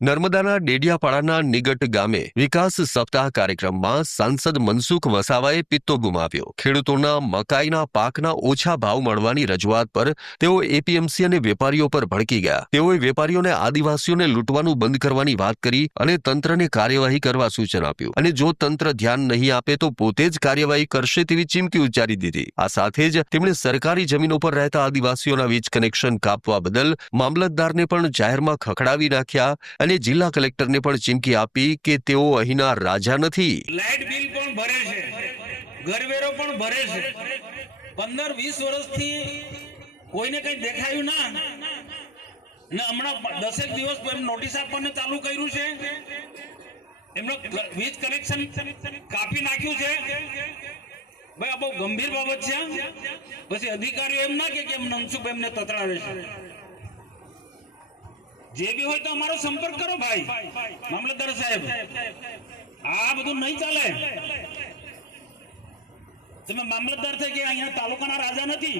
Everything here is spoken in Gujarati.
નર્મદાના ડેડિયાપાડાના નિગટ ગામે વિકાસ સપ્તાહ કાર્યક્રમમાં સાંસદ મનસુખ વસાવાએ પિત્તો ગુમાવ્યો। ખેડૂતોના મકાઈના પાકના ઓછા ભાવ મળવાની રજૂઆત પર તેઓ એપીએમસી અને વેપારીઓ પર ભડકી ગયા। તેઓએ વેપારીઓને આદિવાસીઓને લૂંટવાનું બંધ કરવાની વાત કરી અને તંત્રને કાર્યવાહી કરવા સૂચન આપ્યું અને જો તંત્ર ધ્યાન નહીં આપે તો પોતે જ કાર્યવાહી કરશે તેવી ચીમકી ઉચ્ચારી દીધી। આ સાથે જ તેમણે સરકારી જમીનો પર રહેતા આદિવાસીઓના વીજ કનેક્શન કાપવા બદલ મામલતદારને પણ જાહેરમાં ખખડાવી નાખ્યા અને જિલ્લા કલેક્ટરને પણ ચીમકી આપી કે તેઓ અહીંના રાજા નથી। લાઇટ બિલ પણ ભરે છે, ઘરવેરો પણ ભરે છે। 15-20 વર્ષથી કોઈને કઈ દેખાયું ના ને હમણાં 10 દિવસ નોટિસ આપવાનું ચાલુ કર્યું છે। એમનો વીજ કનેક્શન કાપી નાખ્યું છે। ભાઈ આ બહુ ગંભીર બાબત છે। પછી અધિકારીઓ એમ ના કે મનસુખ એમને તતડાવે છે। જે भी હોય તો અમારો સંપર્ક કરો ભાઈ મામલતદાર સાહેબ। આ બધું નહીં ચાલે। તમે મામલતદાર થઈ કે અહીંયા તાલુકાના રાજા નથી।